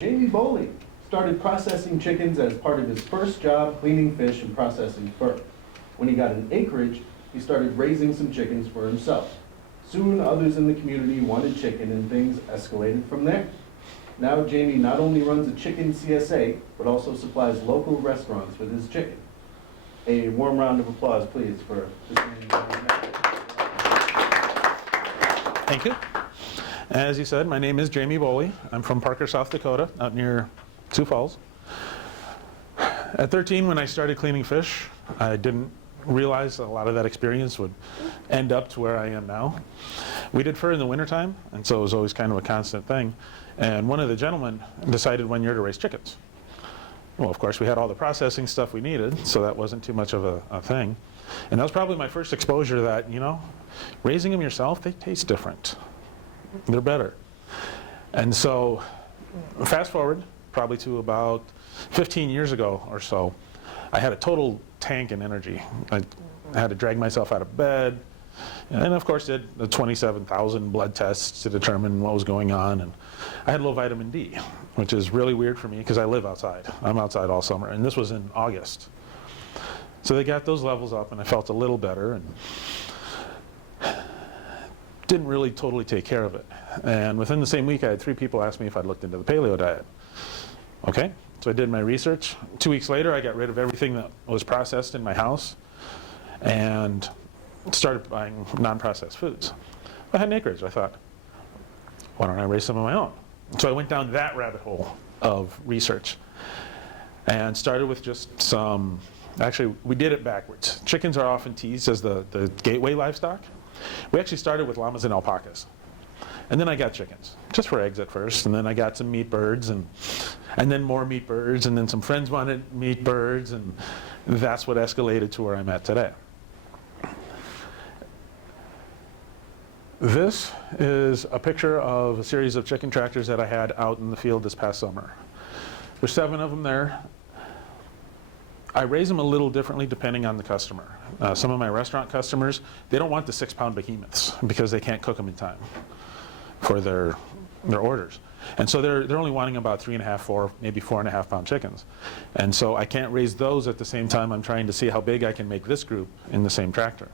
Jamie Boley started processing chickens as part of his first job cleaning fish and processing fur. When he got an acreage, he started raising some chickens for himself. Soon others in the community wanted chicken and things escalated from there. Now Jamie not only runs a chicken CSA, but also supplies local restaurants with his chicken. A warm round of applause, please, for this man. Thank you. As you said, my name is Jamie Boley. I'm from Parker, South Dakota, out near Sioux Falls. At 13, when I started cleaning fish, I didn't realize a lot of that experience would end up to where I am now. We did fur in the wintertime, and so it was always kind of a constant thing. And one of the gentlemen decided one year to raise chickens. Well, of course, we had all the processing stuff we needed, so that wasn't too much of a thing. And that was probably my first exposure that, you know, raising them yourself, they taste different. They're better. And so, fast forward, probably to about 15 years ago or so, I had a total tank in energy. I had to drag myself out of bed, and of course did the 27,000 blood tests to determine what was going on. And I had low vitamin D, which is really weird for me because I live outside. I'm outside all summer, and this was in August. So they got those levels up, and I felt a little better, and didn't really totally take care of it. And within the same week, I had 3 people ask me if I'd looked into the paleo diet. Okay, so I did my research. 2 weeks later, I got rid of everything that was processed in my house and started buying non-processed foods. I had an acreage. I thought, why don't I raise some of my own? So I went down that rabbit hole of research and started with just some, actually we did it backwards. Chickens are often teased as the gateway livestock. We actually started with llamas and alpacas. And then I got chickens, just for eggs at first, and then I got some meat birds, and then more meat birds, and then some friends wanted meat birds, and that's what escalated to where I'm at today. This is a picture of a series of chicken tractors that I had out in the field this past summer. There's 7 of them there. I raise them a little differently depending on the customer. Some of my restaurant customers, they don't want the 6-pound behemoths because they can't cook them in time for their orders. And so they're only wanting about 3.5, 4, maybe 4.5 pound chickens. And so I can't raise those at the same time I'm trying to see how big I can make this group in the same tractor.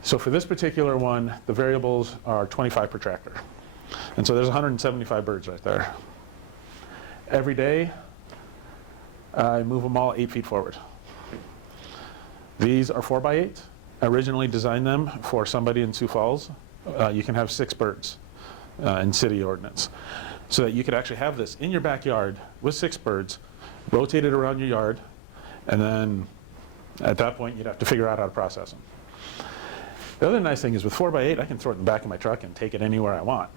So for this particular one, the variables are 25 per tractor. And so there's 175 birds right there. Every day, I move them all 8 feet forward. These are 4x8. I originally designed them for somebody in Sioux Falls. You can have 6 birds in city ordinance. So that you could actually have this in your backyard with 6 birds, rotate it around your yard, and then at that point you'd have to figure out how to process them. The other nice thing is with 4x8, I can throw it in the back of my truck and take it anywhere I want.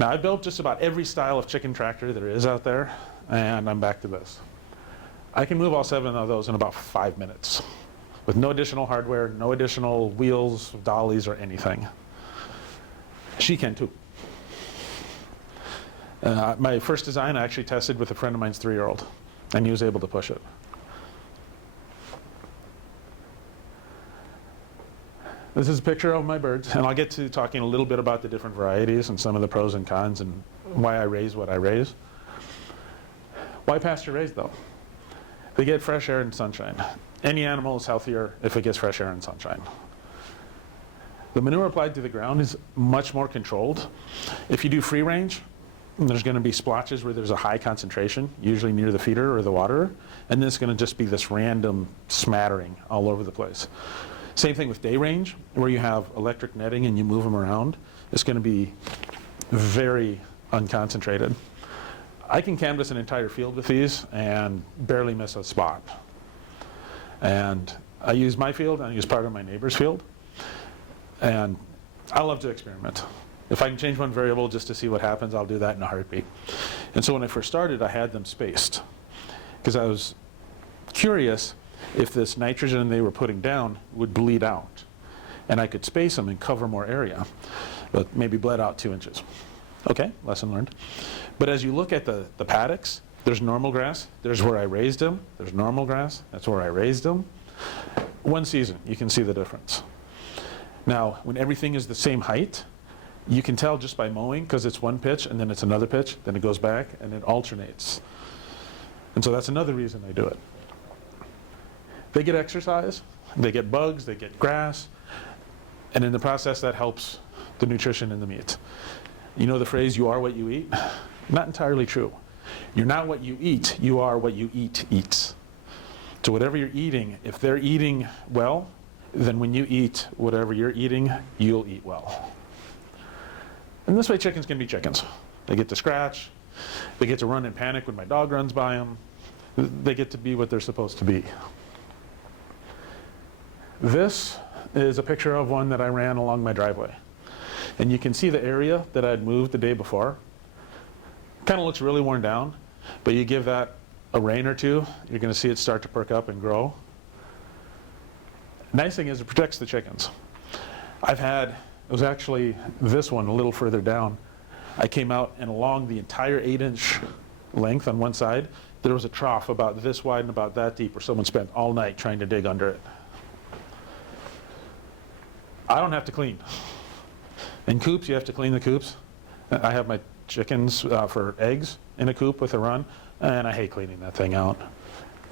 Now I've built just about every style of chicken tractor there is out there, and I'm back to this. I can move all 7 of those in about 5 minutes with no additional hardware, no additional wheels, dollies, or anything. She can too. My first design I actually tested with a friend of mine's 3-year-old, and he was able to push it. This is a picture of my birds, and I'll get to talking a little bit about the different varieties and some of the pros and cons and why I raise what I raise. Why pasture raised though? They get fresh air and sunshine. Any animal is healthier if it gets fresh air and sunshine. The manure applied to the ground is much more controlled. If you do free range, there's going to be splotches where there's a high concentration, usually near the feeder or the waterer, and then it's going to just be this random smattering all over the place. Same thing with day range, where you have electric netting and you move them around. It's going to be very unconcentrated. I can canvas an entire field with these and barely miss a spot. And I use my field, and I use part of my neighbor's field. And I love to experiment. If I can change one variable just to see what happens, I'll do that in a heartbeat. And so when I first started, I had them spaced, because I was curious if this nitrogen they were putting down would bleed out. And I could space them and cover more area, but maybe bled out 2 inches. Okay, lesson learned. But as you look at the paddocks, there's normal grass, there's where I raised them, there's normal grass, that's where I raised them. One season, you can see the difference. Now, when everything is the same height, You can tell just by mowing, because it's one pitch and then it's another pitch, then it goes back and it alternates. And so that's another reason I do it. They get exercise, they get bugs, they get grass, and in the process that helps the nutrition in the meat. You know the phrase, you are what you eat? Not entirely true. You're not what you eat, you are what you eat eats. So whatever you're eating, if they're eating well, then when you eat whatever you're eating, you'll eat well. And this way chickens can be chickens. They get to scratch, they get to run in panic when my dog runs by them, they get to be what they're supposed to be. This is a picture of one that I ran along my driveway. And you can see the area that I'd moved the day before. Kind of looks really worn down, but you give that a rain or two, you're going to see it start to perk up and grow. Nice thing is it protects the chickens. It was actually this one a little further down. I came out and along the entire 8-inch length on one side, there was a trough about this wide and about that deep where someone spent all night trying to dig under it. I don't have to clean. In coops, you have to clean the coops. I have my chickens for eggs in a coop with a run, and I hate cleaning that thing out.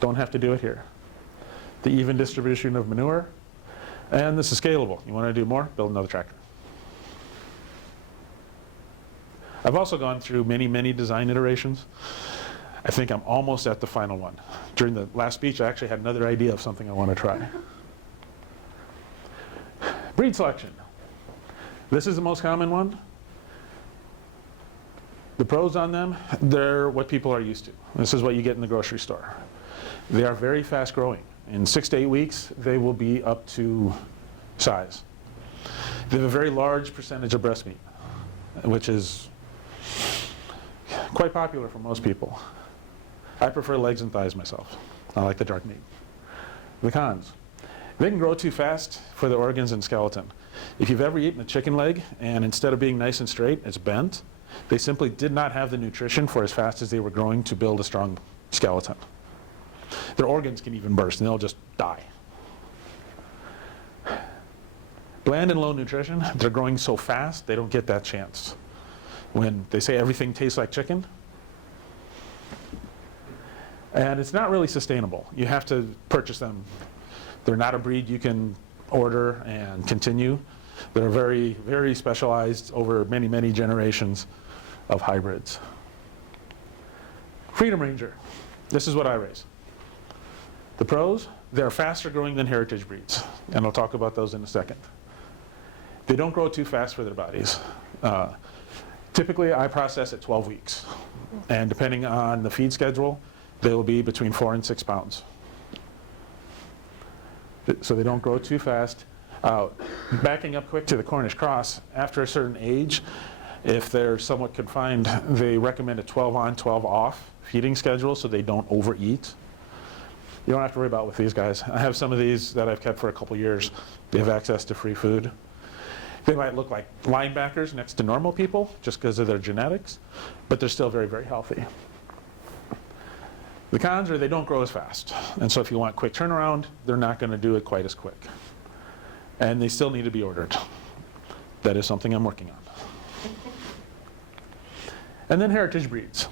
Don't have to do it here. The even distribution of manure, and this is scalable. You want to do more? Build another tractor. I've also gone through many, many design iterations. I think I'm almost at the final one. During the last speech, I actually had another idea of something I want to try. Breed selection. This is the most common one. The pros on them, they're what people are used to. This is what you get in the grocery store. They are very fast growing. In 6 to 8 weeks, they will be up to size. They have a very large percentage of breast meat, which is quite popular for most people. I prefer legs and thighs myself. I like the dark meat. The cons. They can grow too fast for the organs and skeleton. If you've ever eaten a chicken leg and instead of being nice and straight, it's bent, they simply did not have the nutrition for as fast as they were growing to build a strong skeleton. Their organs can even burst and they'll just die. Bland and low nutrition, they're growing so fast, they don't get that chance. When they say everything tastes like chicken, and it's not really sustainable. You have to purchase them. They're not a breed you can order and continue. They're very, very specialized over many, many generations of hybrids. Freedom Ranger. This is what I raise. The pros, they're faster growing than heritage breeds, and I'll talk about those in a second. They don't grow too fast for their bodies. Typically, I process at 12 weeks, and depending on the feed schedule, they will be between 4 and 6 pounds. So they don't grow too fast. Backing up quick to the Cornish cross, after a certain age, if they're somewhat confined, they recommend a 12 on, 12 off feeding schedule so they don't overeat. You don't have to worry about with these guys. I have some of these that I've kept for a couple years. They have access to free food. They might look like linebackers next to normal people just because of their genetics, but they're still very, very healthy. The cons are they don't grow as fast. And so if you want quick turnaround, they're not going to do it quite as quick. And they still need to be ordered. That is something I'm working on. And then heritage breeds.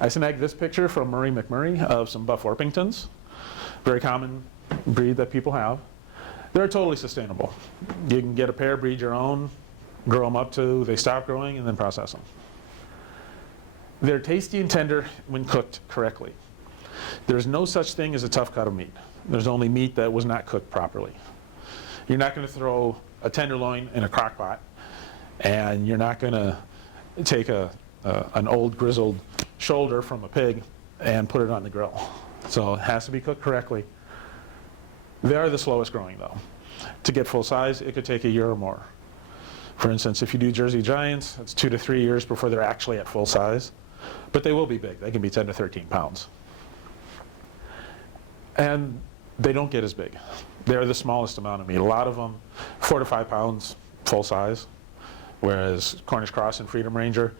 I snagged this picture from Murray McMurray of some Buff Orpingtons. Very common breed that people have. They're totally sustainable. You can get a pair, breed your own, grow them up to they stop growing, and then process them. They're tasty and tender when cooked correctly. There's no such thing as a tough cut of meat. There's only meat that was not cooked properly. You're not going to throw a tenderloin in a crock pot, and you're not going to take an old grizzled shoulder from a pig and put it on the grill. So it has to be cooked correctly. They are the slowest growing though. To get full size, it could take a year or more. For instance, if you do Jersey Giants, it's 2 to 3 years before they're actually at full size. But they will be big. They can be 10 to 13 pounds. And they don't get as big. They're the smallest amount of meat. A lot of them, 4 to 5 pounds full size, whereas Cornish Cross and Freedom Ranger.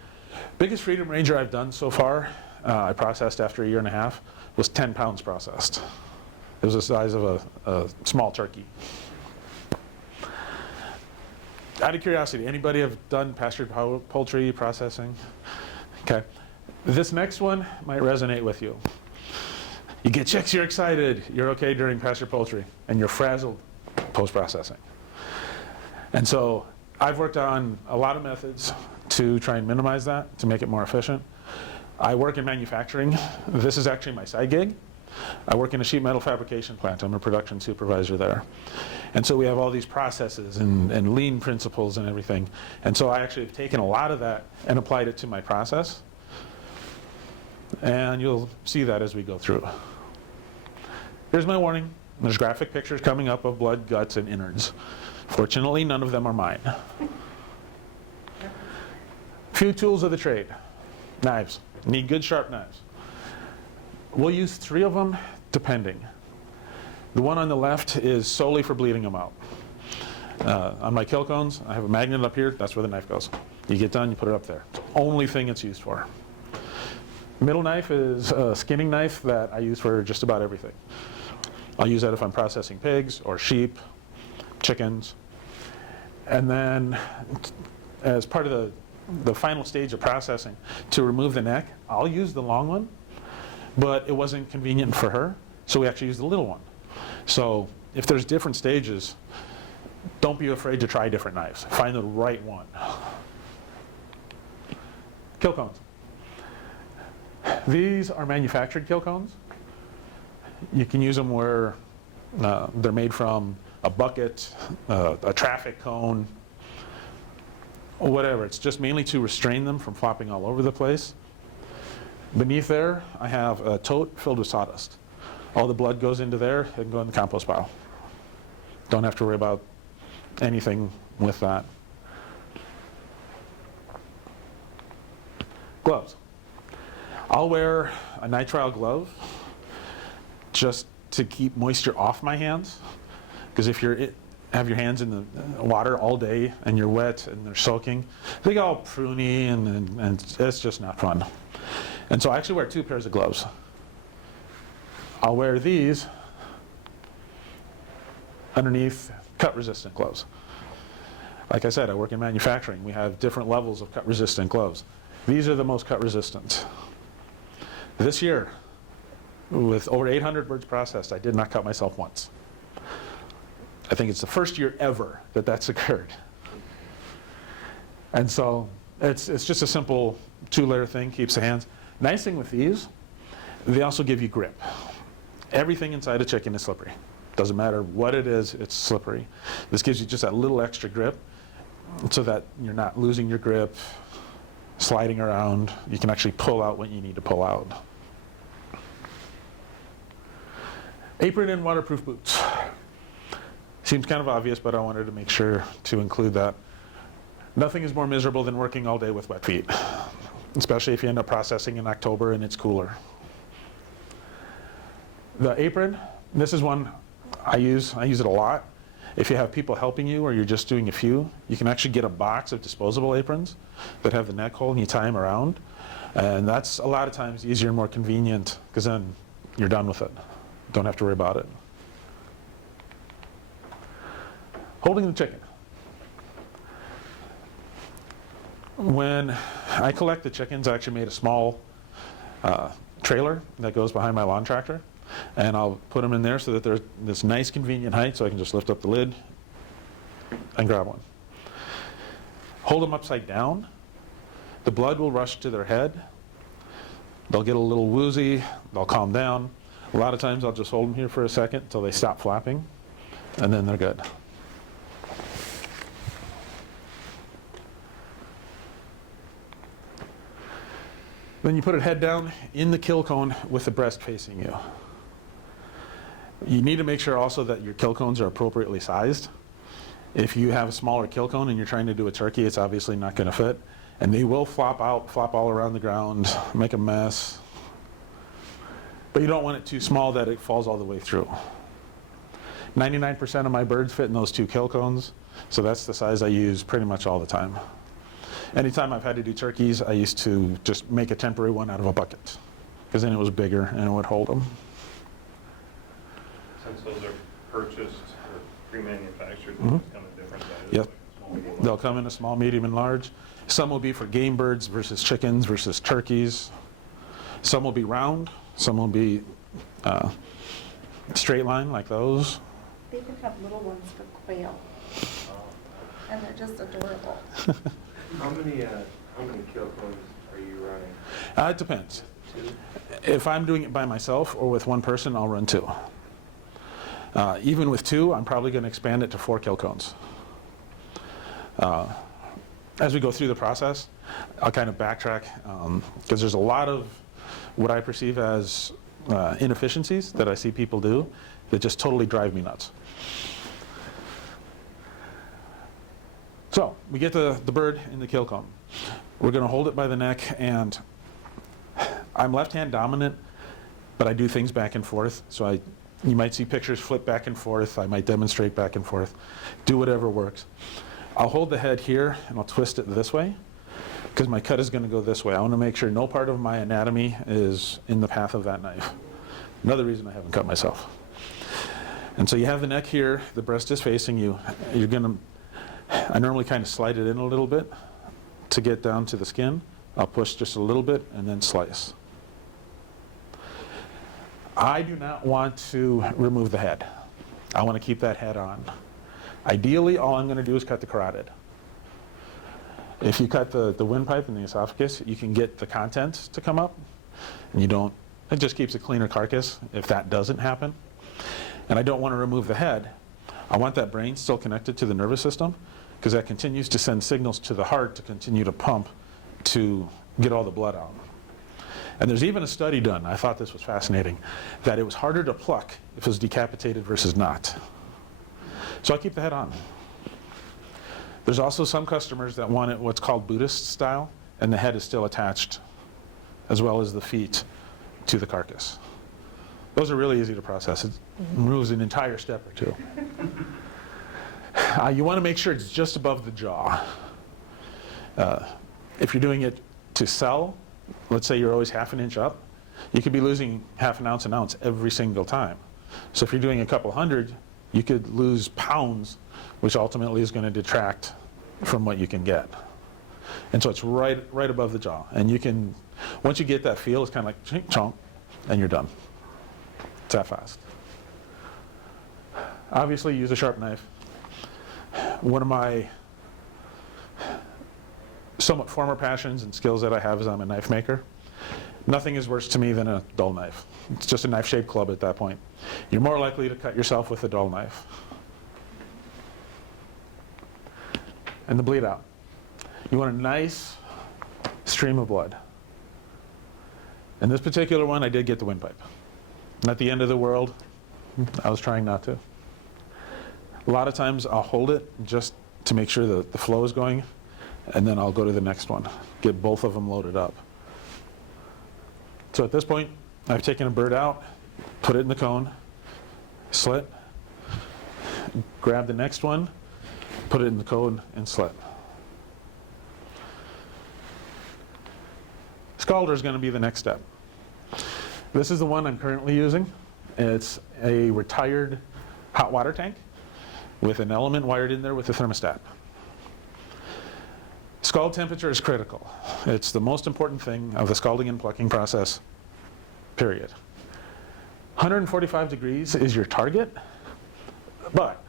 Biggest Freedom Ranger I've done so far, I processed after a year and a half, was 10 pounds processed. It was the size of a small turkey. Out of curiosity, anybody have done pastured poultry processing? Okay. This next one might resonate with you. You get chicks, you're excited, you're okay during pastured poultry, and you're frazzled post-processing. And so I've worked on a lot of methods to try and minimize that, to make it more efficient. I work in manufacturing. This is actually my side gig. I work in a sheet metal fabrication plant. I'm a production supervisor there. And so we have all these processes and lean principles and everything. And so I actually have taken a lot of that and applied it to my process. And you'll see that as we go through. Here's my warning. There's graphic pictures coming up of blood, guts, and innards. Fortunately, none of them are mine. Few tools of the trade. Knives. Need good sharp knives. We'll use 3 of them, depending. The one on the left is solely for bleeding them out. On my kill cones, I have a magnet up here. That's where the knife goes. You get done, you put it up there. It's the only thing it's used for. Middle knife is a skinning knife that I use for just about everything. I'll use that if I'm processing pigs or sheep, chickens. And then as part of the final stage of processing, to remove the neck, I'll use the long one, but it wasn't convenient for her, so we actually used the little one. So if there's different stages, don't be afraid to try different knives. Find the right one. Kill cones. These are manufactured kill cones. You can use them where they're made from a bucket, a traffic cone, or whatever. It's just mainly to restrain them from flopping all over the place. Beneath there, I have a tote filled with sawdust. All the blood goes into there and go in the compost pile. Don't have to worry about anything with that. Gloves. I'll wear a nitrile glove just to keep moisture off my hands, because if you have your hands in the water all day and you're wet and they're soaking, they get all pruny and it's just not fun. And so I actually wear 2 pairs of gloves. I'll wear these underneath cut-resistant gloves. Like I said, I work in manufacturing. We have different levels of cut-resistant gloves. These are the most cut-resistant. This year, with over 800 birds processed, I did not cut myself once. I think it's the first year ever that that's occurred. And so it's just a simple 2-layer thing, keeps the hands. Nice thing with these, they also give you grip. Everything inside a chicken is slippery. Doesn't matter what it is, it's slippery. This gives you just that little extra grip so that you're not losing your grip, sliding around. You can actually pull out what you need to pull out. Apron and waterproof boots. Seems kind of obvious, but I wanted to make sure to include that. Nothing is more miserable than working all day with wet feet, especially if you end up processing in October and it's cooler. The apron, this is one I use it a lot. If you have people helping you or you're just doing a few, you can actually get a box of disposable aprons that have the neck hole and you tie them around. And that's a lot of times easier and more convenient because then you're done with it. Don't have to worry about it. Holding the chicken. When I collect the chickens, I actually made a small trailer that goes behind my lawn tractor. And I'll put them in there so that they're this nice convenient height so I can just lift up the lid and grab one. Hold them upside down. The blood will rush to their head. They'll get a little woozy. They'll calm down. A lot of times I'll just hold them here for a second until they stop flapping, and then they're good. Then you put it head down in the kill cone with the breast facing you. You need to make sure also that your kill cones are appropriately sized. If you have a smaller kill cone and you're trying to do a turkey, it's obviously not going to fit. And they will flop out, flop all around the ground, make a mess. But you don't want it too small that it falls all the way through. 99% of my birds fit in those 2 kill cones, so that's the size I use pretty much all the time. Anytime I've had to do turkeys, I used to just make a temporary one out of a bucket, because then it was bigger and it would hold them. Since those are purchased or pre-manufactured, they just come in different sizes? Yep. Like They'll come in a small, medium, and large. Some will be for game birds versus chickens versus turkeys. Some will be round. Some will be straight line like those. They even have little ones for quail, and they're just adorable. How many kill cones are you running? It depends. 2? If I'm doing it by myself or with one person, I'll run 2. Even with 2, I'm probably going to expand it to 4 kill cones. As we go through the process, I'll kind of backtrack because there's a lot of what I perceive as inefficiencies that I see people do that just totally drive me nuts. So we get the bird in the kill cone. We're going to hold it by the neck, and I'm left-hand dominant, but I do things back and forth. So you might see pictures flip back and forth. I might demonstrate back and forth. Do whatever works. I'll hold the head here, and I'll twist it this way, because my cut is going to go this way. I want to make sure no part of my anatomy is in the path of that knife. Another reason I haven't cut myself. And so you have the neck here, the breast is facing you. You're going to, I normally kind of slide it in a little bit to get down to the skin. I'll push just a little bit and then slice. I do not want to remove the head. I want to keep that head on. Ideally, all I'm going to do is cut the carotid. If you cut the windpipe and the esophagus, you can get the contents to come up, and you don't. It just keeps a cleaner carcass if that doesn't happen. And I don't want to remove the head. I want that brain still connected to the nervous system, because that continues to send signals to the heart to continue to pump to get all the blood out. And there's even a study done, I thought this was fascinating, that it was harder to pluck if it was decapitated versus not. So I keep the head on. There's also some customers that want it what's called Buddhist style, and the head is still attached, as well as the feet, to the carcass. Those are really easy to process. It removes an entire step or 2. You want to make sure it's just above the jaw. If you're doing it to sell, let's say you're always half an inch up, you could be losing half an ounce every single time. So if you're doing a couple hundred, you could lose pounds, which ultimately is going to detract from what you can get. And so it's right above the jaw. And you can, once you get that feel, it's kind of like chink, chomp, and you're done. It's that fast. Obviously, use a sharp knife. One of my somewhat former passions and skills that I have is I'm a knife maker. Nothing is worse to me than a dull knife. It's just a knife-shaped club at that point. You're more likely to cut yourself with a dull knife. And the bleed out. You want a nice stream of blood. In this particular one, I did get the windpipe. Not the end of the world. I was trying not to. A lot of times I'll hold it just to make sure that the flow is going, and then I'll go to the next one, get both of them loaded up. So at this point, I've taken a bird out, put it in the cone, slit, grab the next one, put it in the cone, and slit. Scalder is going to be the next step. This is the one I'm currently using. It's a retired hot water tank with an element wired in there with a thermostat. Scald temperature is critical. It's the most important thing of the scalding and plucking process, period. 145 degrees is your target, but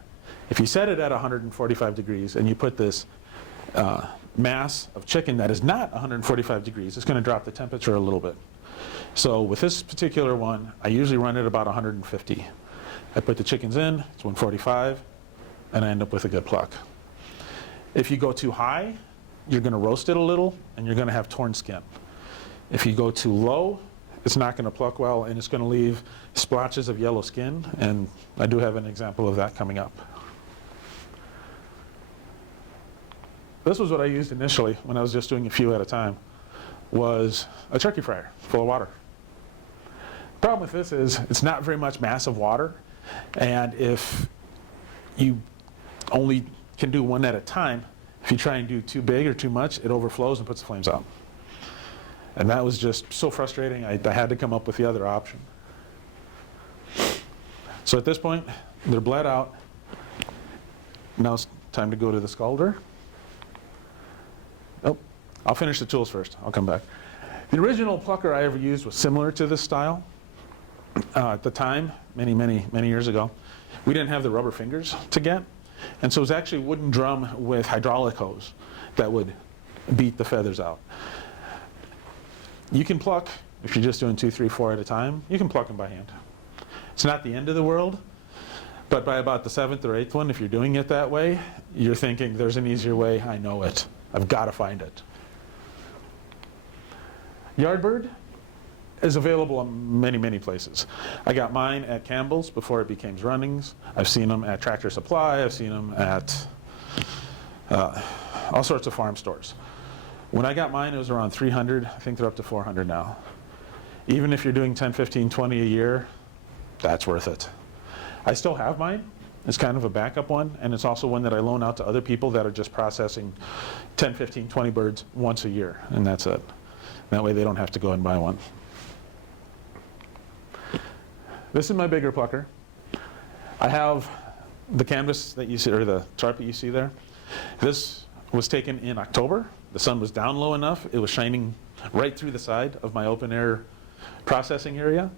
if you set it at 145 degrees and you put this mass of chicken that is not 145 degrees, it's going to drop the temperature a little bit. So with this particular one, I usually run it about 150. I put the chickens in, it's 145, and I end up with a good pluck. If you go too high, you're going to roast it a little, and you're going to have torn skin. If you go too low, it's not going to pluck well, and it's going to leave splotches of yellow skin, and I do have an example of that coming up. This was what I used initially when I was just doing a few at a time, was a turkey fryer full of water. The problem with this is it's not very much mass of water, and if you only can do one at a time, if you try and do too big or too much, it overflows and puts the flames out. And that was just so frustrating, I had to come up with the other option. So at this point, they're bled out. Now it's time to go to the scalder. I'll finish the tools first. I'll come back. The original plucker I ever used was similar to this style. At the time, many years ago, we didn't have the rubber fingers to get. And so it was actually a wooden drum with hydraulic hose that would beat the feathers out. You can pluck, if you're just doing 2, 3, 4 at a time, you can pluck them by hand. It's not the end of the world, but by about the 7th or 8th one, if you're doing it that way, you're thinking, there's an easier way, I know it. I've got to find it. Yardbird is available in many places. I got mine at Campbell's before it became Runnings. I've seen them at Tractor Supply. I've seen them at all sorts of farm stores. When I got mine, it was around 300. I think they're up to 400 now. Even if you're doing 10, 15, 20 a year, that's worth it. I still have mine. It's kind of a backup one, and it's also one that I loan out to other people that are just processing 10, 15, 20 birds once a year, and that's it. That way they don't have to go and buy one. This is my bigger plucker. I have the canvas that you see, or the chart that you see there. This was taken in October. The sun was down low enough. It was shining right through the side of my open air processing area,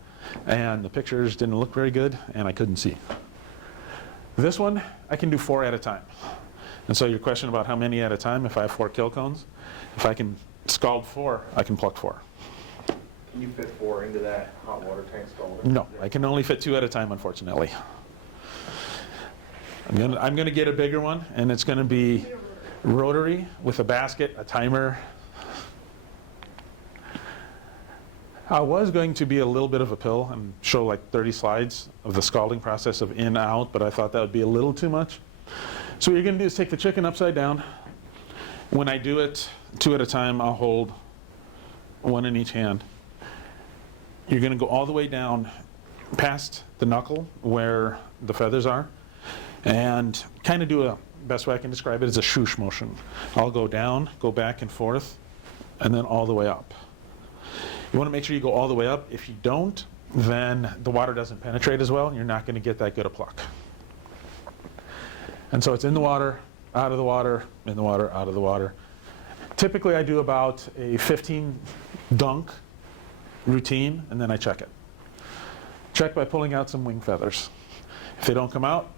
and the pictures didn't look very good, and I couldn't see. This one, I can do 4 at a time. And so your question about how many at a time, if I have 4 kill cones, if I can scald 4, I can pluck 4. Can you fit 4 into that hot water tank scalder? No, I can only fit 2 at a time, unfortunately. I'm gonna get a bigger one, and it's gonna be rotary with a basket, a timer. I was going to be a little bit of a pill and show like 30 slides of the scalding process of in, out, but I thought that would be a little too much. So what you're gonna do is take the chicken upside down. When I do it 2 at a time, I'll hold 1 in each hand. You're gonna go all the way down past the knuckle where the feathers are, and kind of do a, best way I can describe it is a swoosh motion. I'll go down, go back and forth, and then all the way up. You want to make sure you go all the way up. If you don't, then the water doesn't penetrate as well, and you're not going to get that good a pluck. And so it's in the water, out of the water, in the water, out of the water. Typically I do about a 15 dunk routine, and then I check it. Check by pulling out some wing feathers. If they don't come out,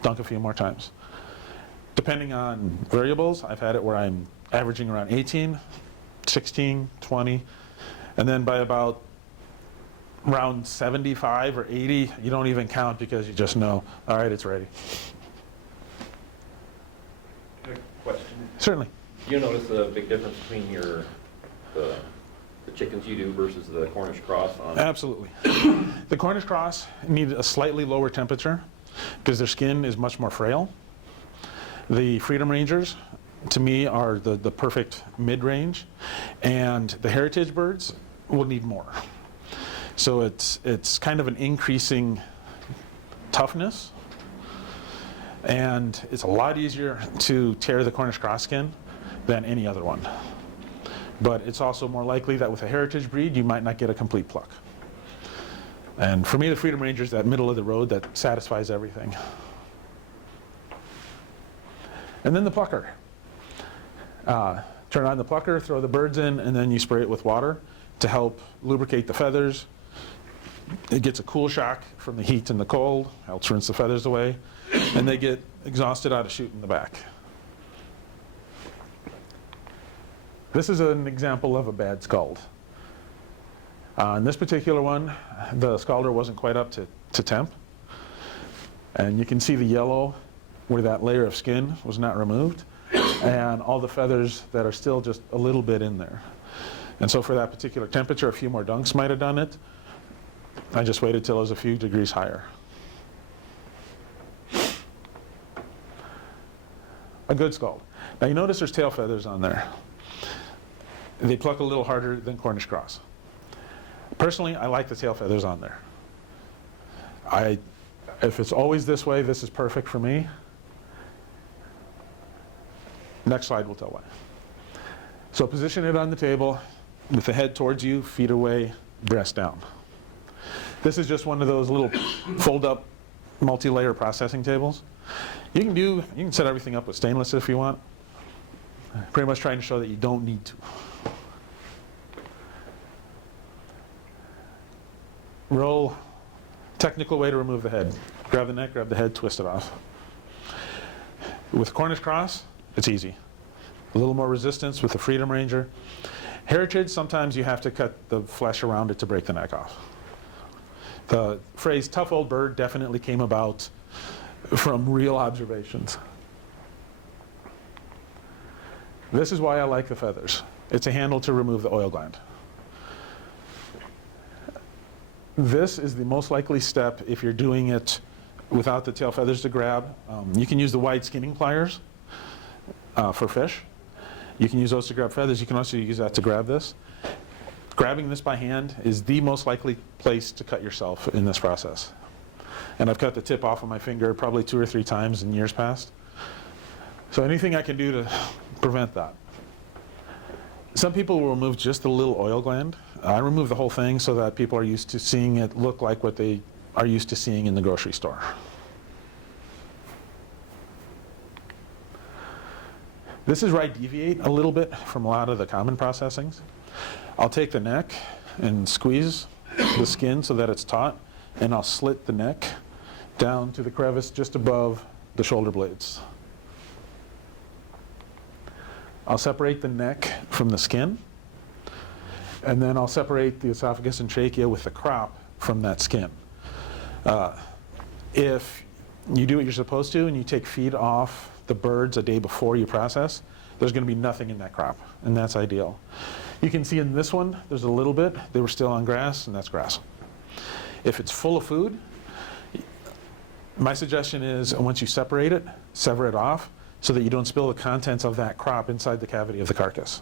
dunk a few more times. Depending on variables, I've had it where I'm averaging around 18, 16, 20, and then by about around 75 or 80, you don't even count because you just know, all right, it's ready. Question. Certainly. Do you notice a big difference between the chickens you do versus the Cornish cross? Absolutely. The Cornish cross need a slightly lower temperature because their skin is much more frail. The Freedom Rangers, to me, are the perfect mid-range, and the heritage birds will need more. So it's kind of an increasing toughness, and it's a lot easier to tear the Cornish cross skin than any other one. But it's also more likely that with a heritage breed, you might not get a complete pluck. And for me, the Freedom Ranger is that middle of the road that satisfies everything. And then the plucker. Turn on the plucker, throw the birds in, and then you spray it with water to help lubricate the feathers. It gets a cool shock from the heat and the cold, helps rinse the feathers away, and they get exhausted out of shooting in the back. This is an example of a bad scald. On this particular one, the scalder wasn't quite up to temp. And you can see the yellow where that layer of skin was not removed, and all the feathers that are still just a little bit in there. And so for that particular temperature, a few more dunks might have done it. I just waited till it was a few degrees higher. A good scald. Now you notice there's tail feathers on there. They pluck a little harder than Cornish cross. Personally, I like the tail feathers on there. If it's always this way, this is perfect for me. Next slide will tell why. So position it on the table with the head towards you, feet away, breast down. This is just one of those little fold-up multi-layer processing tables. You can set everything up with stainless if you want. Pretty much trying to show that you don't need to. Roll, technical way to remove the head. Grab the neck, grab the head, twist it off. With Cornish cross, it's easy. A little more resistance with the Freedom Ranger. Heritage, sometimes you have to cut the flesh around it to break the neck off. The phrase tough old bird definitely came about from real observations. This is why I like the feathers. It's a handle to remove the oil gland. This is the most likely step if you're doing it without the tail feathers to grab. You can use the wide skinning pliers for fish. You can use those to grab feathers. You can also use that to grab this. Grabbing this by hand is the most likely place to cut yourself in this process. And I've cut the tip off of my finger probably 2 or 3 times in years past. So anything I can do to prevent that. Some people will remove just the little oil gland. I remove the whole thing so that people are used to seeing it look like what they are used to seeing in the grocery store. This is where I deviate a little bit from a lot of the common processings. I'll take the neck and squeeze the skin so that it's taut, and I'll slit the neck down to the crevice just above the shoulder blades. I'll separate the neck from the skin, and then I'll separate the esophagus and trachea with the crop from that skin. If you do what you're supposed to and you take feed off the birds a day before you process, there's going to be nothing in that crop, and that's ideal. You can see in this one, there's a little bit. They were still on grass, and that's grass. If it's full of food, my suggestion is once you separate it, sever it off so that you don't spill the contents of that crop inside the cavity of the carcass.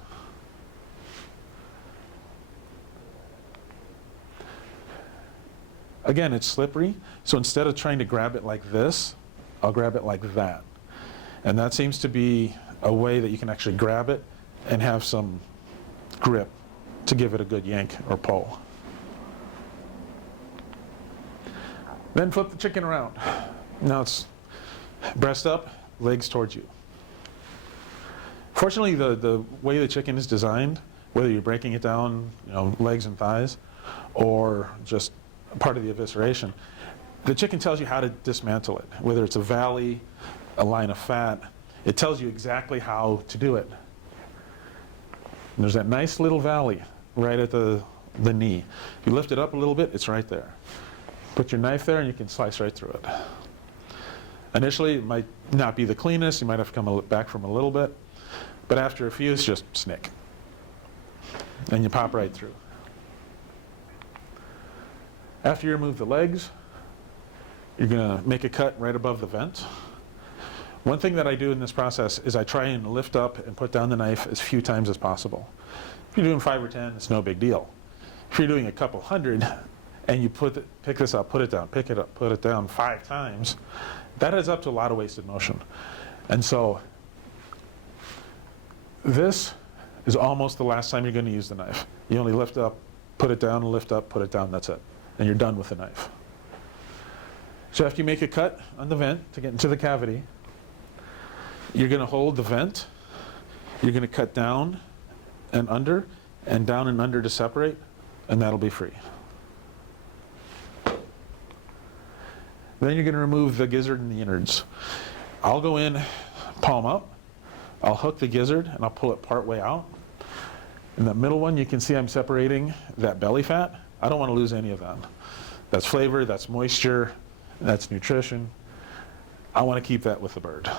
Again, it's slippery, so instead of trying to grab it like this, I'll grab it like that. And that seems to be a way that you can actually grab it and have some grip to give it a good yank or pull. Then flip the chicken around. Now it's breast up, legs towards you. Fortunately, the way the chicken is designed, whether you're breaking it down, legs and thighs, or just part of the evisceration, the chicken tells you how to dismantle it, whether it's a valley, a line of fat. It tells you exactly how to do it. And there's that nice little valley right at the knee. If you lift it up a little bit, it's right there. Put your knife there and you can slice right through it. Initially, it might not be the cleanest. You might have to come back from a little bit. But after a few, it's just snick. And you pop right through. After you remove the legs, you're going to make a cut right above the vent. One thing that I do in this process is I try and lift up and put down the knife as few times as possible. If you're doing 5 or 10, it's no big deal. If you're doing a couple hundred and you pick this up, put it down, pick it up, put it down 5 times, that adds up to a lot of wasted motion. And so this is almost the last time you're going to use the knife. You only lift up, put it down, lift up, put it down, that's it. And you're done with the knife. So after you make a cut on the vent to get into the cavity, you're going to hold the vent, you're going to cut down and under to separate, and that'll be free. Then you're going to remove the gizzard and the innards. I'll go in palm up, I'll hook the gizzard, and I'll pull it part way out. In that middle one, you can see I'm separating that belly fat. I don't want to lose any of that. That's flavor, that's moisture, that's nutrition. I want to keep that with the bird.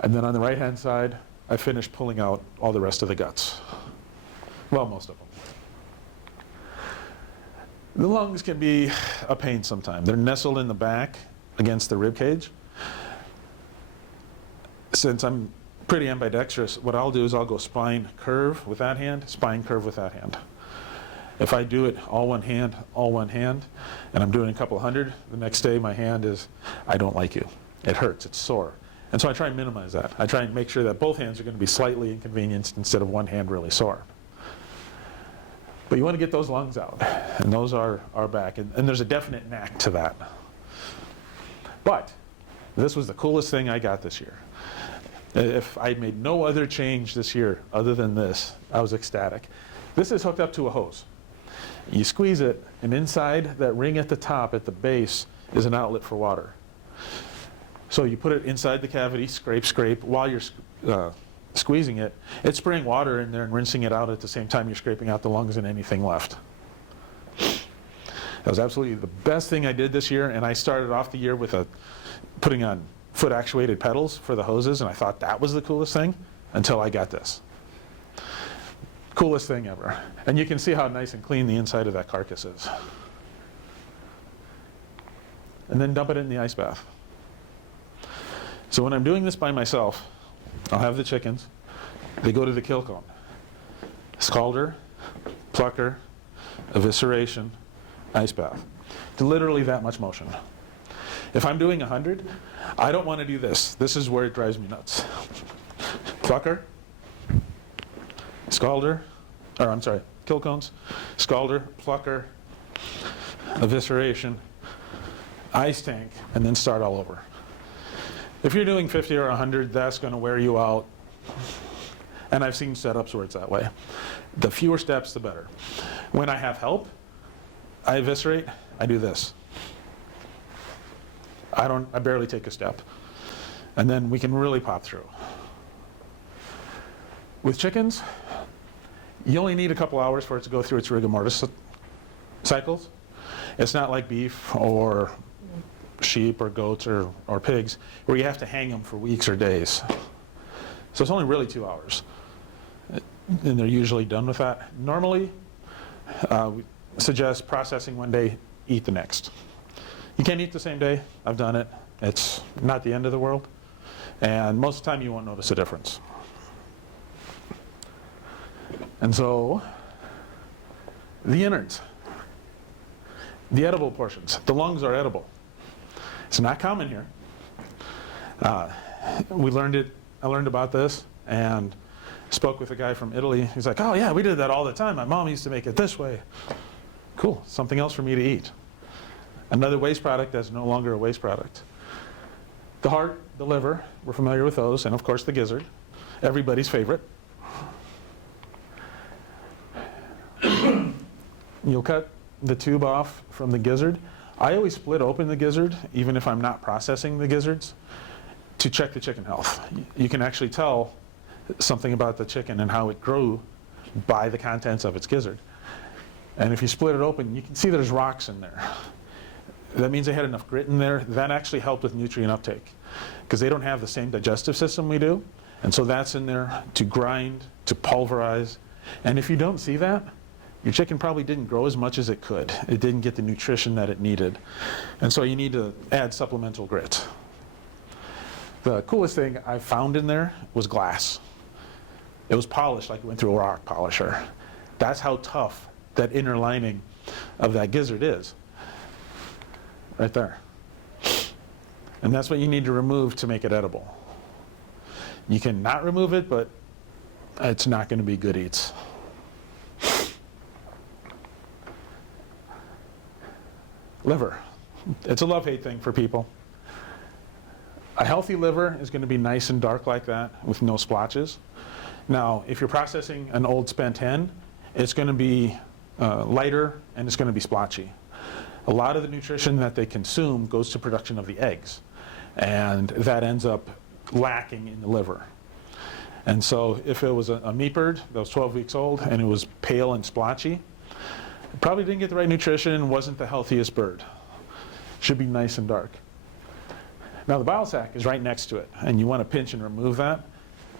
And then on the right-hand side, I finish pulling out all the rest of the guts. Well, most of them. The lungs can be a pain sometimes. They're nestled in the back against the rib cage. Since I'm pretty ambidextrous, what I'll do is I'll go spine curve with that hand, spine curve with that hand. If I do it all one hand, and I'm doing a couple hundred, the next day my hand is, I don't like you. It hurts, it's sore. And so I try and minimize that. I try and make sure that both hands are going to be slightly inconvenienced instead of one hand really sore. But you want to get those lungs out, and those are back. And there's a definite knack to that. But this was the coolest thing I got this year. If I made no other change this year other than this, I was ecstatic. This is hooked up to a hose. You squeeze it, and inside that ring at the top, at the base, is an outlet for water. So you put it inside the cavity, scrape, scrape. While you're squeezing it, it's spraying water in there and rinsing it out at the same time you're scraping out the lungs and anything left. That was absolutely the best thing I did this year, and I started off the year with putting on foot actuated pedals for the hoses, and I thought that was the coolest thing until I got this. Coolest thing ever. And you can see how nice and clean the inside of that carcass is. And then dump it in the ice bath. So when I'm doing this by myself, I'll have the chickens, they go to the kill cone. Scalder, plucker, evisceration, ice bath. Literally that much motion. If I'm doing 100, I don't want to do this. This is where it drives me nuts. Plucker, scalder, or I'm sorry, kill cones, scalder, plucker, evisceration, ice tank, and then start all over. If you're doing 50 or 100, that's going to wear you out. And I've seen setups where it's that way. The fewer steps, the better. When I have help, I eviscerate, I do this. I barely take a step. And then we can really pop through. With chickens, you only need a couple hours for it to go through its rigor mortis cycles. It's not like beef or sheep or goats or pigs, where you have to hang them for weeks or days. So it's only really 2 hours. And they're usually done with that. Normally, we suggest processing one day, eat the next. You can't eat the same day. I've done it. It's not the end of the world. And most of the time you won't notice a difference. And so, the innards, the edible portions, the lungs are edible. It's not common here. I learned about this and spoke with a guy from Italy. He's like, oh yeah, we did that all the time. My mom used to make it this way. Cool, something else for me to eat. Another waste product that's no longer a waste product. The heart, the liver, we're familiar with those, and of course the gizzard, everybody's favorite. You'll cut the tube off from the gizzard. I always split open the gizzard, even if I'm not processing the gizzards, to check the chicken health. You can actually tell something about the chicken and how it grew by the contents of its gizzard. And if you split it open, you can see there's rocks in there. That means they had enough grit in there. That actually helped with nutrient uptake, because they don't have the same digestive system we do. And so that's in there to grind, to pulverize. And if you don't see that, your chicken probably didn't grow as much as it could. It didn't get the nutrition that it needed. And so you need to add supplemental grit. The coolest thing I found in there was glass. It was polished like it went through a rock polisher. That's how tough that inner lining of that gizzard is. Right there. And that's what you need to remove to make it edible. You can not remove it, but it's not going to be good eats. Liver. It's a love-hate thing for people. A healthy liver is going to be nice and dark like that with no splotches. Now, if you're processing an old spent hen, it's going to be lighter and it's going to be splotchy. A lot of the nutrition that they consume goes to production of the eggs, and that ends up lacking in the liver. And so if it was a meat bird that was 12 weeks old and it was pale and splotchy, it probably didn't get the right nutrition and wasn't the healthiest bird. Should be nice and dark. Now the bile sac is right next to it, and you want to pinch and remove that.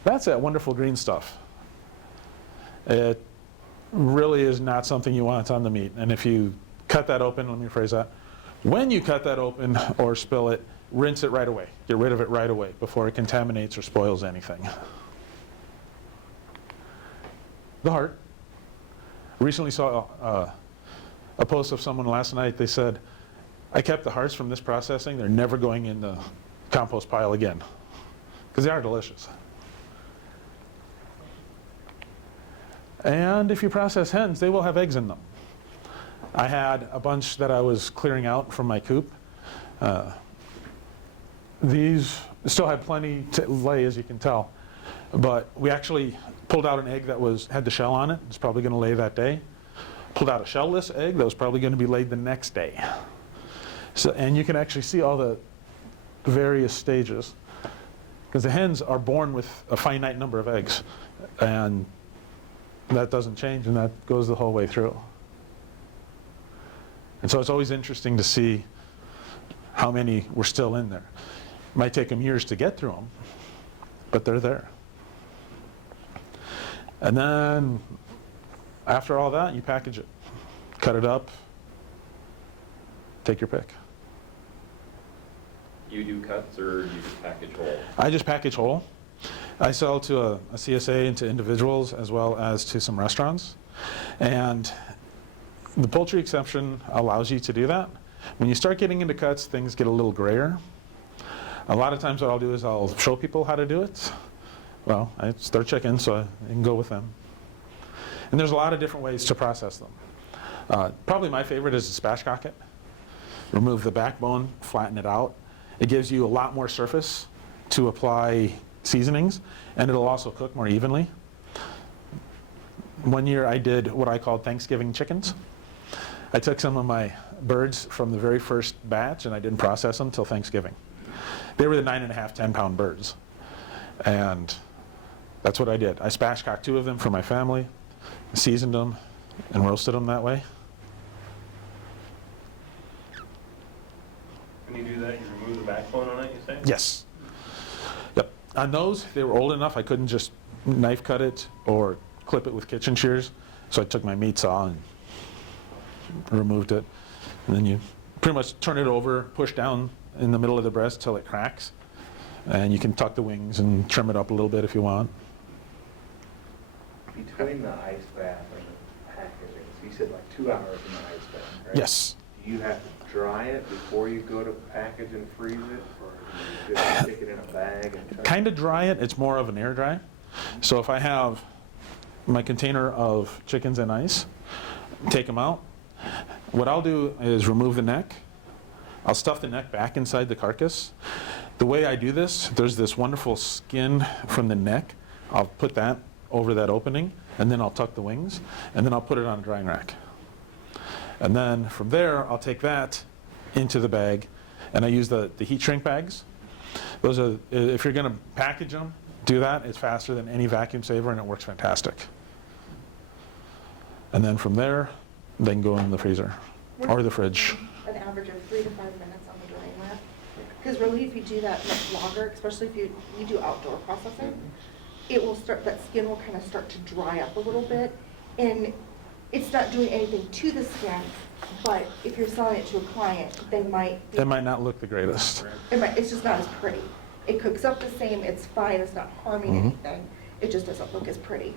That's that wonderful green stuff. It really is not something you want on the meat. And if you cut that open, let me rephrase that. When you cut that open or spill it, rinse it right away. Get rid of it right away before it contaminates or spoils anything. The heart. Recently saw a post of someone last night. They said, I kept the hearts from this processing. They're never going in the compost pile again, because they are delicious. And if you process hens, they will have eggs in them. I had a bunch that I was clearing out from my coop. These still had plenty to lay, as you can tell. But we actually pulled out an egg that had the shell on it. It's probably going to lay that day. Pulled out a shellless egg that was probably going to be laid the next day. So, and you can actually see all the various stages, because the hens are born with a finite number of eggs, and that doesn't change, and that goes the whole way through. And so it's always interesting to see how many were still in there. It might take them years to get through them, but they're there. And then after all that, you package it, cut it up, take your pick. You do cuts or you just package whole? I just package whole. I sell to a CSA and to individuals as well as to some restaurants. And the poultry exception allows you to do that. When you start getting into cuts, things get a little grayer. A lot of times what I'll do is I'll show people how to do it. Well, it's their chicken, so I can go with them. And there's a lot of different ways to process them. Probably my favorite is to spatchcock it. Remove the backbone, flatten it out. It gives you a lot more surface to apply seasonings, and it'll also cook more evenly. One year I did what I called Thanksgiving chickens. I took some of my birds from the very first batch and I didn't process them till Thanksgiving. They were the 9.5, 10-pound birds. And that's what I did. I spatchcocked 2 of them for my family, seasoned them, and roasted them that way. When you do that, you remove the backbone on it, you say? Yes. Yep. On those, they were old enough I couldn't just knife cut it or clip it with kitchen shears. So I took my meat saw and removed it. And then you pretty much turn it over, push down in the middle of the breast till it cracks. And you can tuck the wings and trim it up a little bit if you want. Between the ice bath and the packaging, so you said like 2 hours in the ice bath, right? Yes. Do you have to dry it before you go to package and freeze it, or do you just stick it in a bag and Kind of dry it. It's more of an air dry. So if I have my container of chickens and ice, take them out. What I'll do is remove the neck. I'll stuff the neck back inside the carcass. The way I do this, there's this wonderful skin from the neck. I'll put that over that opening, and then I'll tuck the wings, and then I'll put it on a drying rack. And then from there, I'll take that into the bag, and I use the heat shrink bags. Those are, if you're going to package them, do that. It's faster than any vacuum saver, and it works fantastic. And then from there, they can go in the freezer or the fridge. An average of 3 to 5 minutes on the drying rack. Because really, if you do that much longer, especially if you do outdoor processing, it will start, that skin will kind of start to dry up a little bit. And it's not doing anything to the skin, but if you're selling it to a client, they might It might not look the greatest. it's just not as pretty. It cooks up the same, it's fine, it's not harming anything. It just doesn't look as pretty.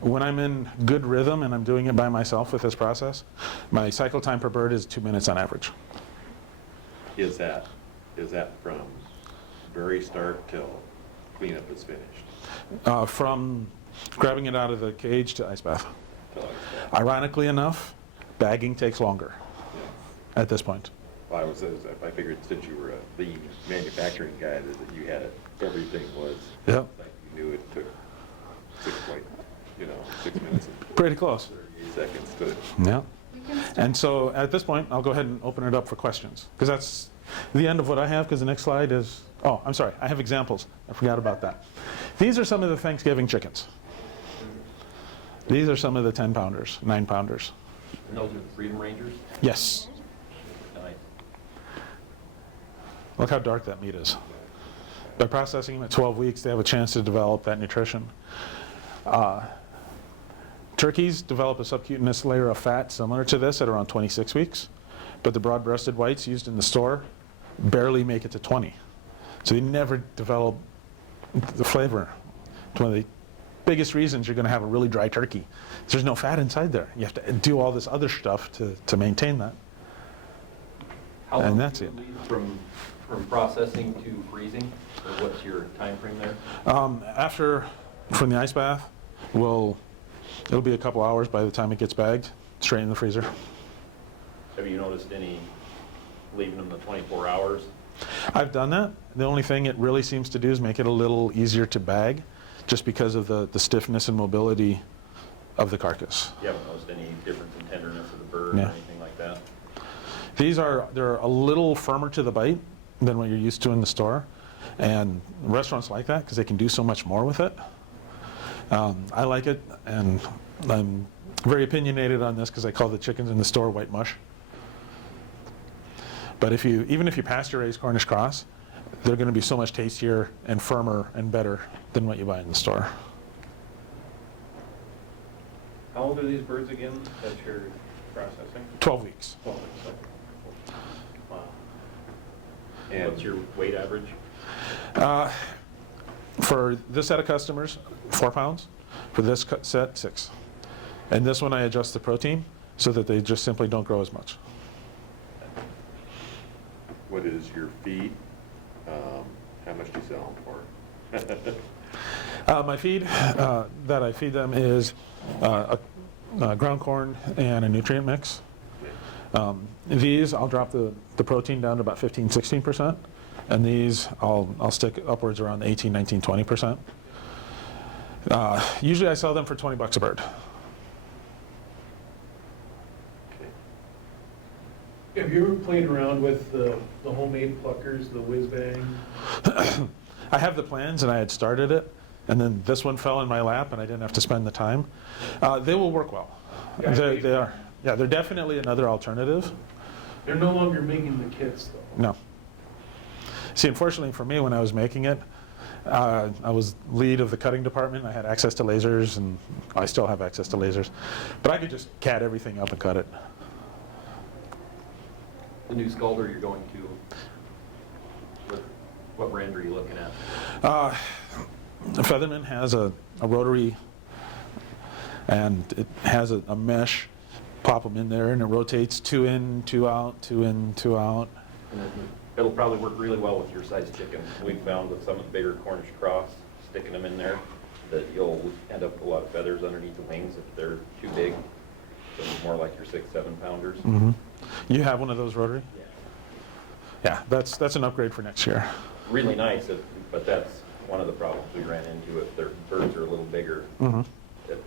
When I'm in good rhythm and I'm doing it by myself with this process, my cycle time per bird is 2 minutes on average. Is that from very start till cleanup is finished? From grabbing it out of the cage to ice bath. Till ice bath? Ironically enough, bagging takes longer at this point. Well, I figured since you were a lean manufacturing guy, that you had it, everything was, Yep. like you knew it took 6 minutes and Pretty close. 38 seconds to. Yeah. We can start- And so at this point, I'll go ahead and open it up for questions, because that's the end of what I have, because the next slide is, oh, I'm sorry, I have examples. I forgot about that. These are some of the Thanksgiving chickens. These are some of the 10-pounders, 9-pounders. And those are the Freedom Rangers? Yes. Nice. Look how dark that meat is. By processing them at 12 weeks, they have a chance to develop that nutrition. Turkeys develop a subcutaneous layer of fat similar to this at around 26 weeks, but the broad-breasted whites used in the store barely make it to 20. So they never develop the flavor. It's one of the biggest reasons you're going to have a really dry turkey. There's no fat inside there. You have to do all this other stuff to maintain that. How And long that's do you it. leave from processing to freezing? Or what's your time frame there? From the ice bath, it'll be a couple hours by the time it gets bagged, straight in the freezer. Have you noticed any leaving them the 24 hours? I've done that. The only thing it really seems to do is make it a little easier to bag, just because of the stiffness and mobility of the carcass. You haven't noticed any difference in tenderness of the bird Yeah. or anything like that? They're a little firmer to the bite than what you're used to in the store, and restaurants like that because they can do so much more with it. I like it, and I'm very opinionated on this because I call the chickens in the store white mush. But even if you pasture-raise Cornish cross, they're going to be so much tastier and firmer and better than what you buy in the store. How old are these birds again that you're processing? 12 weeks. 12 weeks. Wow. And what's your weight average? For this set of customers, 4 pounds. For this set, 6. And this one I adjust the protein so that they just simply don't grow as much. What is your feed? How much do you sell them for? My feed that I feed them is ground corn and a nutrient mix. These, I'll drop the protein down to about 15-16%, and these I'll stick upwards around 18, 19, 20%. Usually I sell them for $20 a bird. Have you ever played around with the homemade pluckers, the whiz bang? I have the plans, and I had started it, and then this one fell in my lap, and I didn't have to spend the time. They will work well. Yeah, They are. Yeah, they're definitely another alternative. They're no longer making the kits, though. No. See, unfortunately for me, when I was making it, I was lead of the cutting department. I had access to lasers, and I still have access to lasers. But I could just cat everything up and cut it. The new Scalder you're going to, what brand are you looking at? Featherman has a rotary, and it has a mesh. Pop them in there, and it rotates 2 in, 2 out, 2 in, 2 out. And it'll probably work really well with your size chickens. We've found with some of the bigger Cornish cross, sticking them in there, that you'll end up with a lot of feathers underneath the wings if they're too big. So more like your 6-7 pounders. Mm-hmm. You have one of those rotary? Yeah, that's an upgrade for next year. Really nice, but that's one of the problems we ran into. If their birds are a little bigger, Mm-hmm. it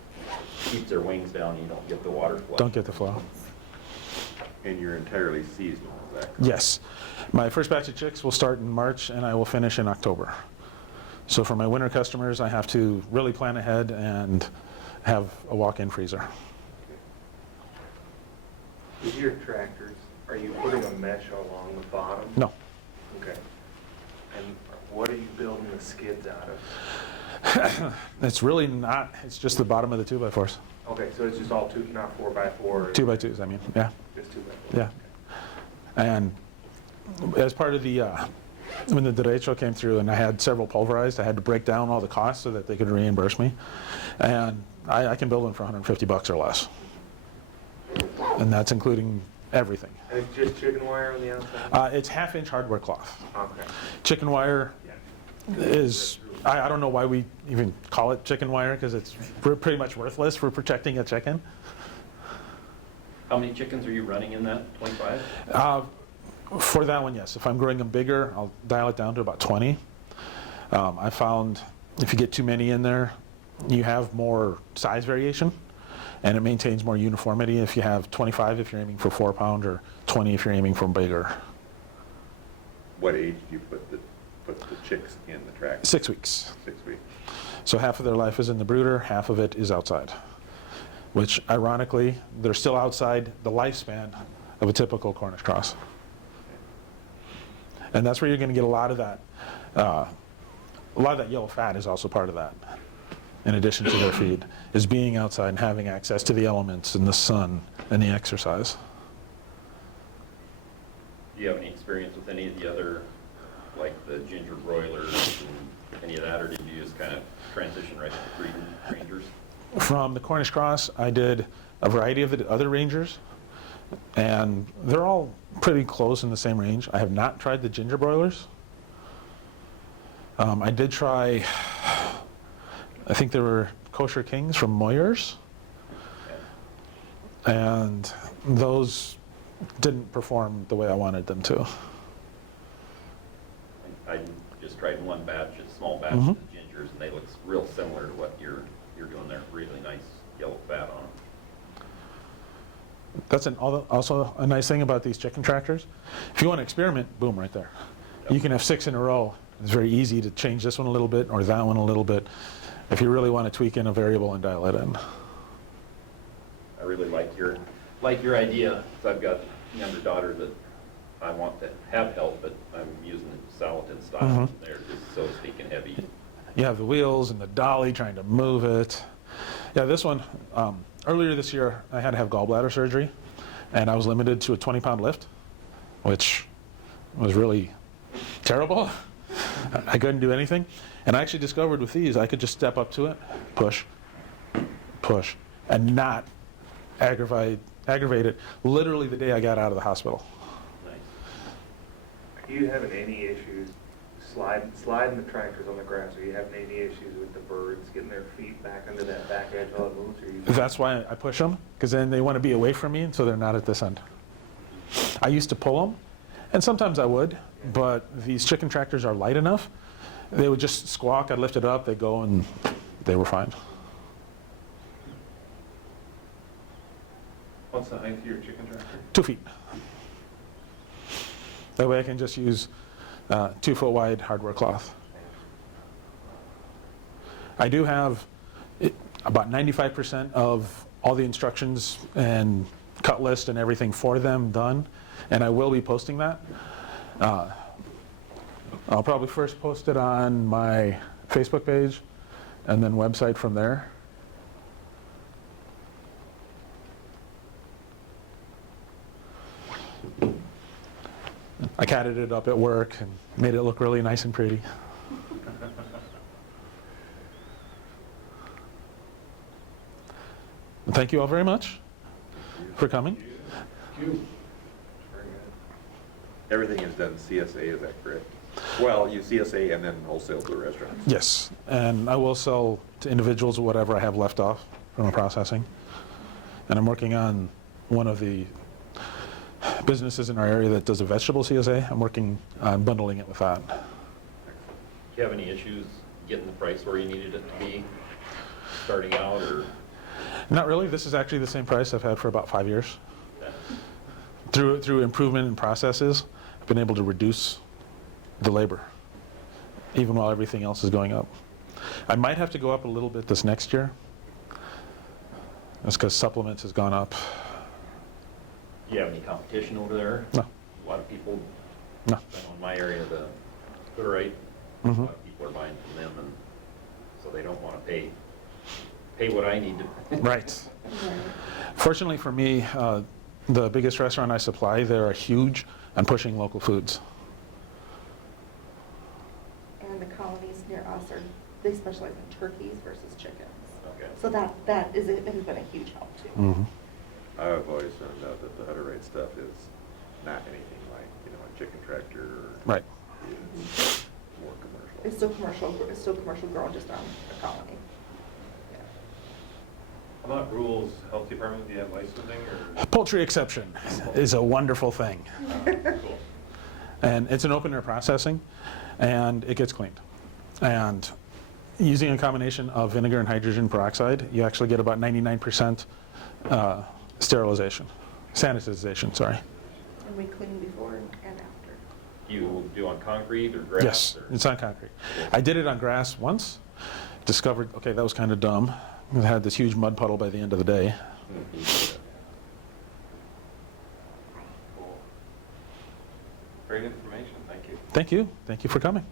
keeps their wings down, you don't get the water flow. Don't get the flow. And you're entirely seasonal, is that correct? Yes. My first batch of chicks will start in March, and I will finish in October. So for my winter customers, I have to really plan ahead and have a walk-in freezer. With your tractors, are you putting a mesh along the bottom? No. Okay. And what are you building the skids out of? It's really not. It's just the bottom of the 2x4s. Okay, so it's just all not 4x4? 2x2s, I mean, yeah. Just 2x4? Yeah. And as part of the, when the derecho came through and I had several pulverized, I had to break down all the costs so that they could reimburse me. And I can build them for $150 or less. And that's including everything. And it's just chicken wire on the outside? It's 1/2-inch hardware cloth. Okay. Chicken wire is, I don't know why we even call it chicken wire, because it's pretty much worthless for protecting a chicken. How many chickens are you running in that, 25? For that one, yes. If I'm growing them bigger, I'll dial it down to about 20. I found if you get too many in there, you have more size variation, and it maintains more uniformity if you have 25 if you're aiming for 4-pound, or 20 if you're aiming for bigger. What age do you put the chicks in the tractor? 6 weeks. 6 weeks. So half of their life is in the brooder, half of it is outside, which ironically, they're still outside the lifespan of a typical Cornish cross. And that's where you're going to get a lot of that. A lot of that yellow fat is also part of that, in addition to their feed, is being outside and having access to the elements and the sun and the exercise. Do you have any experience with any of the other, like the ginger broilers and any of that, or did you just kind of transition right to breeding rangers? From the Cornish cross, I did a variety of the other rangers, and they're all pretty close in the same range. I have not tried the ginger broilers. I did try, I think they were kosher kings from Moyers, and those didn't perform the way I wanted them to. I just tried one batch, a small batch Mhm. of the gingers, and they look real similar to what you're doing there. Really nice yellow fat on them. That's also a nice thing about these chicken tractors. If you want to experiment, boom, right there. You can have 6 in a row. It's very easy to change this one a little bit or that one a little bit if you really want to tweak in a variable and dial it in. I really like your idea, because I've got a younger daughter that I want to have help, but I'm using the Salatin style. Mhm. They're just so stinking heavy. You have the wheels and the dolly trying to move it. Yeah, this one, earlier this year, I had to have gallbladder surgery, and I was limited to a 20-pound lift, which was really terrible. I couldn't do anything. And I actually discovered with these, I could just step up to it, push, push, and not aggravate it literally the day I got out of the hospital. Nice. Are you having any issues sliding the tractors on the grass? Are you having any issues with the birds getting their feet back under that back edge while it moves? Or you That's why I push them, because then they want to be away from me, so they're not at this end. I used to pull them, and sometimes I would, but these chicken tractors are light enough. They would just squawk, I'd lift it up, they'd go, and they were fine. What's the height of your chicken tractor? 2 feet. That way I can just use 2 foot wide hardware cloth. I do have about 95% of all the instructions and cut list and everything for them done, and I will be posting that. I'll probably first post it on my Facebook page and then website from there. I catted it up at work and made it look really nice and pretty. Thank you all very much for coming. Thank you. Very good. Everything is done CSA, is that correct? Well, you CSA and then wholesale to the restaurants. Yes, and I will sell to individuals whatever I have left off from the processing. And I'm working on one of the businesses in our area that does a vegetable CSA. I'm working on bundling it with that. Do you have any issues getting the price where you needed it to be starting out, or? Not really. This is actually the same price I've had for about 5 years. Through improvement in processes, I've been able to reduce the labor, even while everything else is going up. I might have to go up a little bit this next year. That's because supplements has gone up. Do you have any competition over there? No. A lot of people, No. in my area, the Gooderite, a Mhm. lot of people are buying from them, and so they don't want to pay what I need to. Right. Fortunately for me, the biggest restaurant I supply, they're huge on pushing local foods. And the colonies near us they specialize in turkeys versus chickens. Okay. So that has been a huge help too. Mm-hmm. I've always found out that the Hutterite stuff is not anything like, a chicken tractor or. Right. It's more commercial. It's still commercial grown just on the colony. How about rules, health department, do you have licensing or? Poultry exception is a wonderful thing. Cool. And it's an open air processing, and it gets cleaned. And using a combination of vinegar and hydrogen peroxide, you actually get about 99% sterilization, sanitization, sorry. And we clean before and after. Do you do on concrete or grass? Yes, or- it's on concrete. I did it on grass once, discovered, okay, that was kind of dumb. I had this huge mud puddle by the end of the day. Mhm. Cool. Great information, thank you. Thank you. Thank you for coming.